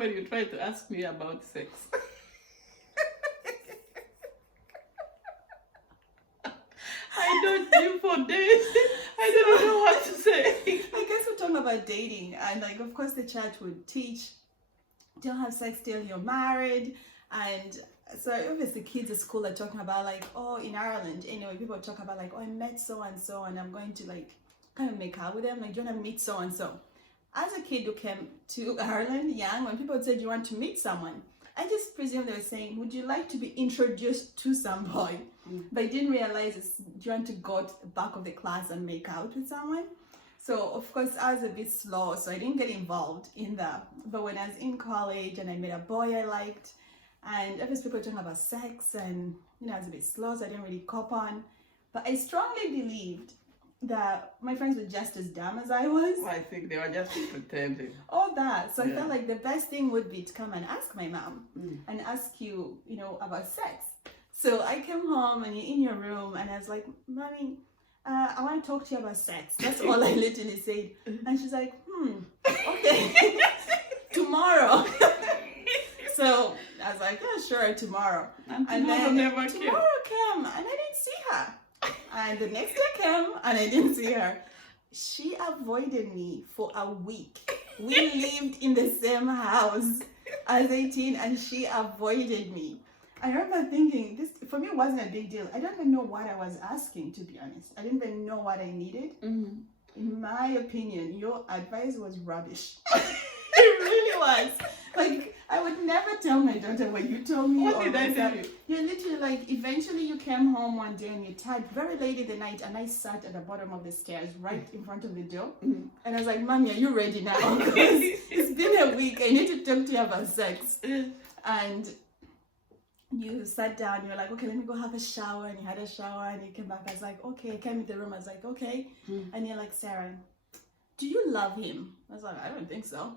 when you try to ask me about sex. I don't do for days. I don't know what to say. I guess we're talking about dating, and like, of course, the church would teach don't have sex till you're married, and so obviously kids at school are talking about like, oh, in Ireland, anyway, people talk about like, oh, I met so and so, and I'm going to like kind of make out with them. Like, do you want to meet so and so? As a kid who came to Ireland young, when people said you want to meet someone, I just presume they were saying, would you like to be introduced to some boy? But I didn't realize it's, do you want to go to the back of the class and make out with someone? So of course I was a bit slow, so I didn't get involved in that. But when I was in college and I met a boy I liked, and obviously people were talking about sex, and you know, I was a bit slow, so I didn't really cop on. But I strongly believed that my friends were just as dumb as I was. I think they were just pretending. All that. So I felt like the best thing would be to come and ask my mom and ask you, you know, about sex. So I came home and you're in your room, and I was like, Mommy, I want to talk to you about sex. That's all I literally said. And she's like, okay, tomorrow. So I was like, yeah, sure, tomorrow. And then tomorrow came and I didn't see her. And the next day came and I didn't see her. She avoided me for a week. We lived in the same house as 18 and she avoided me. I remember thinking, this for me wasn't a big deal. I don't even know what I was asking, to be honest. I didn't even know what I needed. In my opinion, your advice was rubbish. It really was. Like, I would never tell my daughter what you told me. What did I tell you? You're literally like, eventually you came home one day and you tired very late in the night, and I sat at the bottom of the stairs right in front of the door. And I was like, Mommy, are you ready now? Because it's been a week. I need to talk to you about sex. And you sat down, you were like, okay, let me go have a shower. And you had a shower and you came back. I was like, okay. I came in the room. I was like, okay. And you're like, Sarah, do you love him? I was like, I don't think so.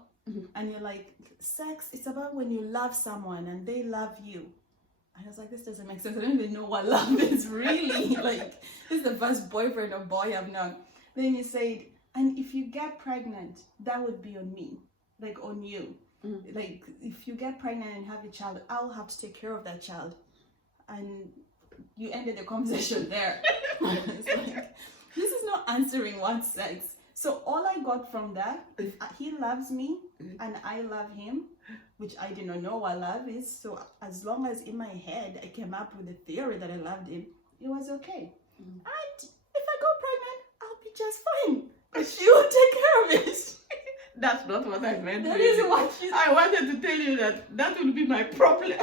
And you're like, sex, it's about when you love someone and they love you. And I was like, this doesn't make sense. I don't even know what love is really. Like, this is the first boyfriend or boy I've known. Then you said, and if you get pregnant, that would be on me, like on you. Like, if you get pregnant and have a child, I'll have to take care of that child. And you ended the conversation there. It's like, this is not answering what's sex. So all I got from that, he loves me and I love him, which I did not know what love is. So as long as in my head I came up with the theory that I loved him, it was okay. And if I go pregnant, I'll be just fine. She will take care of it. That's not what I meant. That is what you I wanted to tell you that will be my problem.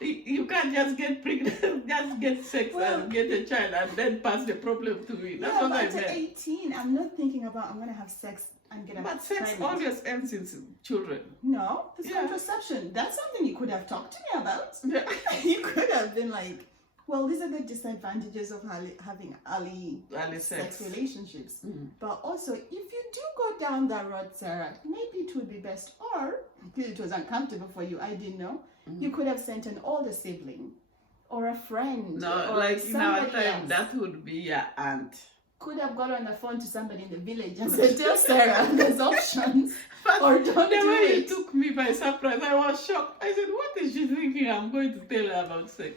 You can't just get pregnant, just get sex and get a child and then pass the problem to me. That's what I meant. At 18, I'm not thinking about I'm going to have sex and get a But sex pregnant. always ends in children. No, it's contraception. That's something you could have talked to me about. You could have been like, well, these are the disadvantages of having early sex relationships. But also, if you do go down that road, Sarah, maybe it would be best, or because it was uncomfortable for you, I didn't know, you could have sent an older sibling or a friend. No, or like in our time, else. that would be your aunt. Could have got on the phone to somebody in the village and said, tell Sarah, there's options. Or don't the do way it. it took me by surprise, I was shocked. I said, what is she thinking I'm going to tell her about sex?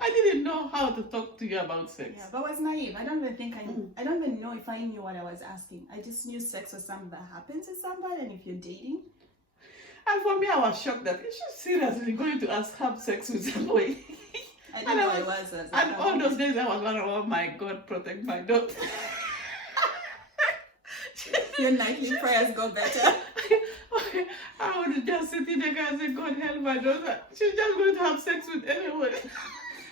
I didn't know how to talk to you about sex. Yeah, but I was naive. I don't even think I don't even know if I knew what I was asking. I just knew sex was something that happens to somebody, and if you're dating. And for me, I was shocked that is she seriously going to have sex with somebody? I didn't know it was. And all those days I was wondering, oh my God, protect my daughter. Your nightly prayers go better. I would just sit in the car and say, God help my daughter. She's just going to have sex with anyone.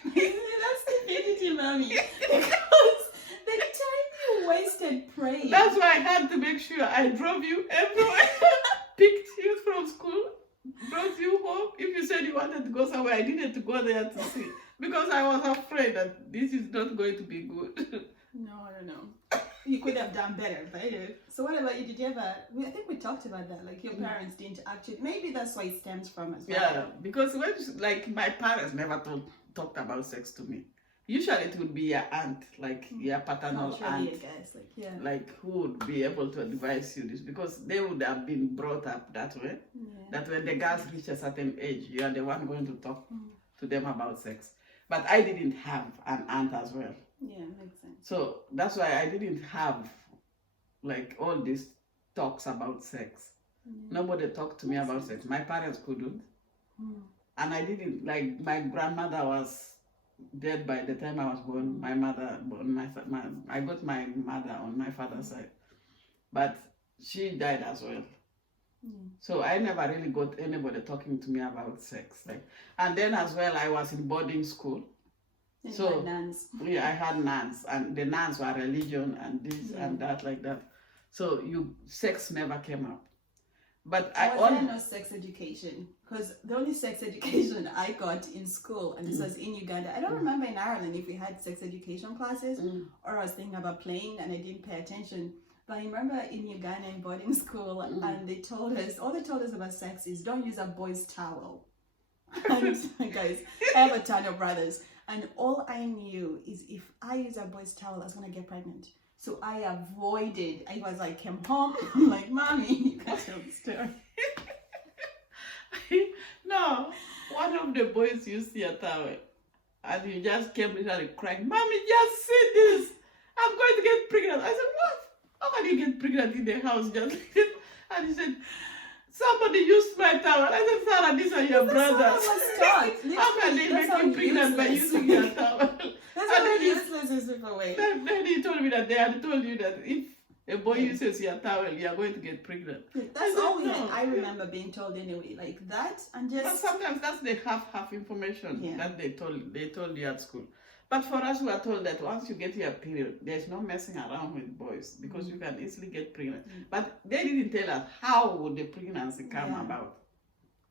That's stupidity, Mommy. Because the time you wasted praying. That's why I had to make sure I drove you everywhere, picked you from school, brought you home. If you said you wanted to go somewhere, I needed to go there to see. Because I was afraid that this is not going to be good. No. You could have done better, but anyway. So what about you? Did you ever, I think we talked about that, like your parents didn't actually, maybe that's why it stems from as well. Yeah, because when, like, my parents never talked about sex to me. Usually it would be your aunt, like your paternal Culturally, aunt, I guess, like, yeah. like who would be able to advise you this, because they would have been brought up that way. That when the girls reach a certain age, you are the one going to talk to them about sex. But I didn't have an aunt as well. Yeah, makes sense. So that's why I didn't have like all these talks about sex. Nobody talked to me about sex. My parents couldn't. And I didn't, like, my grandmother was dead by the time I was born. My mother, I got my mother on my father's side. But she died as well. So I never really got anybody talking to me about sex. Like, and then as well, I was in boarding school. And So nuns. yeah, I had nuns, and the nuns were religion and this and that, like that. So sex never came up. But Was there no sex education? Because the only sex education I got in school, and this was in Uganda. I don't remember in Ireland if we had sex education classes, or I was thinking about playing and I didn't pay attention. But I remember in Uganda in boarding school, and all they told us about sex is don't use a boy's towel. And guys, I have a ton of brothers, and all I knew is if I use a boy's towel, I was gonna get pregnant. So I avoided. I was like, came home, I'm like, Mommy, you can't tell the story. No, one of the boys used your towel, and you just came literally crying, Mommy, just see this. I'm going to get pregnant. I said, what? How can you get pregnant in the house just like this? And he said, somebody used my towel. I said, Sarah, these are your brothers. How can they make you pregnant by using your towel? That's how useless is it away. Then he told me that they had told you that if a boy uses your towel, you are going to get pregnant. That's all I remember being told anyway, like that, and just. But sometimes that's the half information that they told you at school. But for us, we are told that once you get your period, there's no messing around with boys because you can easily get pregnant. But they didn't tell us how would the pregnancy come about,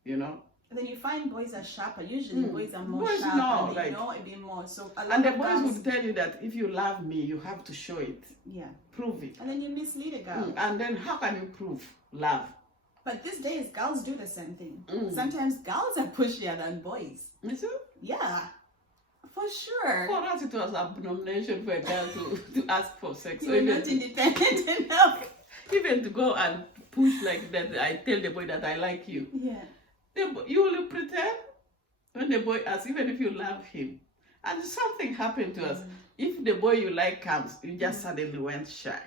you know. And then you find boys are sharper. Usually boys are more sharp and they know a bit more. So and the boys would tell you that if you love me, you have to show it. Yeah. Prove it. And then you mislead a girl. And then how can you prove love? But these days, girls do the same thing. Sometimes girls are pushier than boys. Is it? Yeah. For sure. For us, it was an abomination for a girl to ask for sex. You're not independent enough. Even to go and push like that, I tell the boy that I like you. Yeah. You will pretend when the boy asks, even if you love him. And something happened to us. If the boy you like comes, you just suddenly went shy.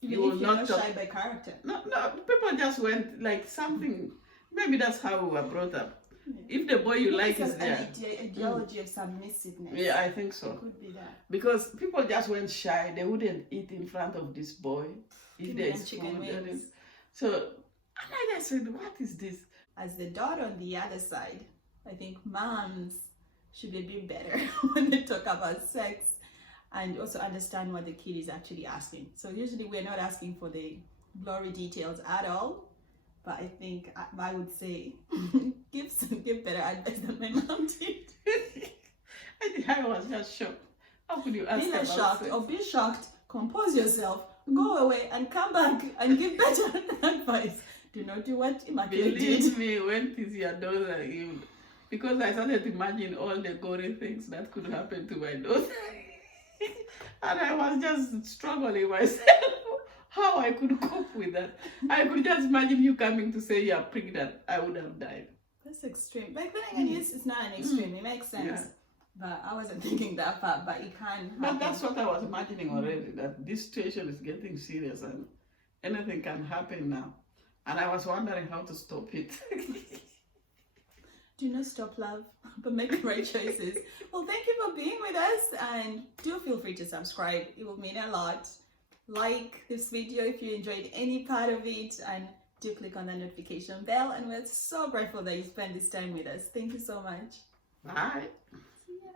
You will not shy by character. No, people just went like something. Maybe that's how we were brought up. If the boy you like is there. An ideology of submissiveness. Yeah, I think so. It could be that. Because people just went shy. They wouldn't eat in front of this boy. If there's chicken wings. So, and I just said, what is this? As the daughter on the other side, I think moms should be a bit better when they talk about sex and also understand what the kid is actually asking. So usually we're not asking for the blurry details at all, but I think I would say give better advice than my mom did. I think I was just shocked. How could you ask be about shocked sex? or be shocked, compose yourself, go away and come back and give better advice. Do not do what Immaculate did. Believe me, when is your daughter? Because I started to imagine all the gory things that could happen to my daughter. And I was just struggling myself how I could cope with that. I could just imagine you coming to say you're pregnant. I would have died. That's extreme. But then again, it's not an extreme. It makes sense. Yeah. But I wasn't thinking that far, but it can happen. But that's what I was imagining already, that this situation is getting serious and anything can happen now. And I was wondering how to stop it. Do not stop love, but make the right choices. Well, thank you for being with us, and do feel free to subscribe. It will mean a lot. Like this video if you enjoyed any part of it, and do click on the notification bell. And we're so grateful that you spent this time with us. Thank you so much. Bye. See ya.